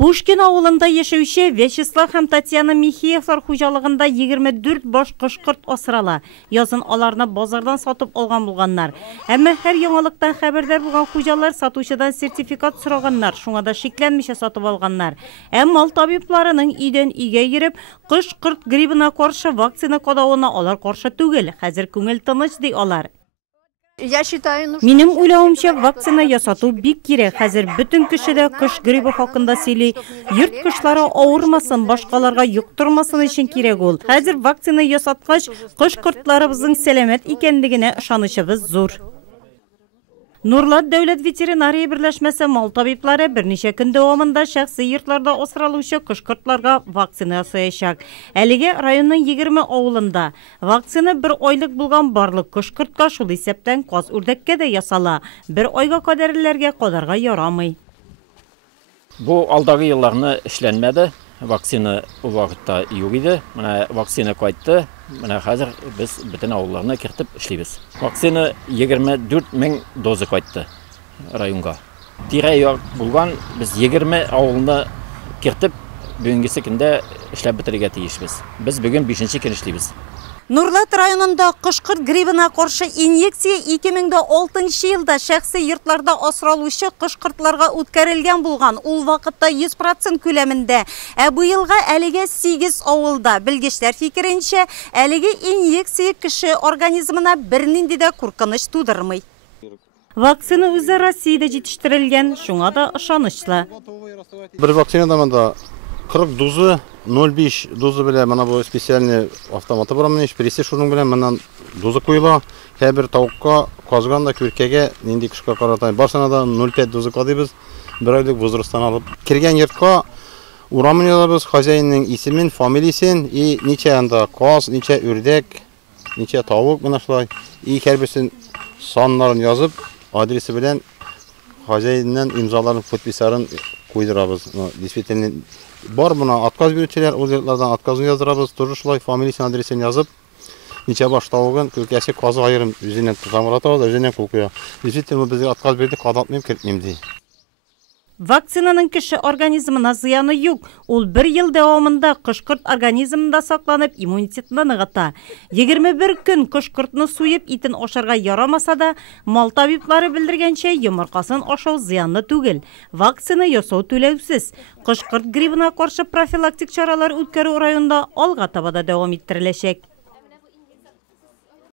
Пушкин ауылында яшәүче Вячеслав һәм Татьяна Михеевлар хуҗалыгында 24 баш кошкорт асрала. Язын аларны базардан сатып алган булганнар. Әмма һәр яңалыктан хәбәрдар булган хуҗалар сатучыдан сертификат сораганнар, шуңа да шикләнмичә сатып алганнар. Әмма мал табибларының өйдән өйгә йөреп, кошкорт грибына каршы вакцина кадавына алар каршы түгел. Хәзер күңел тыныч ди алар. Минем уйлавымча, вакцина ясату бик кирәк. Хәзер бөтен кеше дә кыш грибы хакында сөйли. Йорт кошлары авырмасын, башкаларга юктырмасын өчен кирәк ул. Хәзер вакцина ясаткач, кош-кортларыбызның сәламәт икәнлегенә ышанычыбыз зур. Нурлат дәүләт ветеринария берләшмәсе мал табиблары берничә көн дәвамында шәхси йортларда асралучы кош-кортларга вакцина ясаячак. Әлегә районның 20 авылында вакцина 1 айлык булган барлык кош-кортка шул исәптән каз үрдәккә дә ясала. 1 айга кадәрләргә кадарга ярамый. Бу алдагы елларны эшләнмәде. Вакцина ул вакытта юк иде. Менә вакцина кайтты. Менә хәзер без бөтен авылларны кертеп эшлибез. Вакцина 24 000 доза кайтты районга. Тирә-як булган без 20 авылны кертеп бүгенге көндә эшләп бетерергә тиешбез. Без бүген 5нче көн эшлибез. Нурлат районында кошкорт грибына каршы инъекция 2006 елда шәхси йортларда асралучы кошкортларга үткәрелгән булган. Ул вакытта 100% күләмендә. Ә бу елга әлегә 8 авылда. Белгечләр фикеренчә, әлеге инъекция кеше организмына бернинди дә куркыныч тудырмый. Вакцина үзе Россиядә җитештерелгән, шуңа да ышанычлы. Бер вакцинада монда 40 дозы, 0,5 дозы белән менә бу специальный автоматы бар менә, прессе шуның белән менә доза куела. Һәр тавыкка, казганда, күркәгә нинди кышка карата барсына да 0,5 доза кадыйбыз. 1 айлык возрастан алып кергән йортка урамын язабыз, хозяинның исемен, фамилиясын, и ничә анда каз, ничә үрдәк, ничә тавык менә шулай, и һәрберсен саннарын язып, адресы белән хозяинның имзаларын, подписларын куйдырабыз. Действительно бар буна отказ бирүчеләр, ул йортлардан отказын яздырабыз, тоже шулай фамилиясын, адресын язып, ничә баш тавыгын, күркәсе казы айырым үзеннән тамыратабыз, үзеннән куя. Действительно безгә отказ бирде, кадатмыйм, кертмим ди. Вакцинаның кеше организмына зыяны юк. Ул 1 ел дәвамында кошкорт организмында сакланып, иммунитетны ныгыта. 21 көн кошкортны суеп, итен ашарга ярамаса да, мал табиблары белдергәнчә, йомыркасын ашау зыянлы түгел. Вакцина ясау түләүсез. Кошкорт грибына каршы профилактик чаралар үткәрү районда алга таба да дәвам иттереләчәк.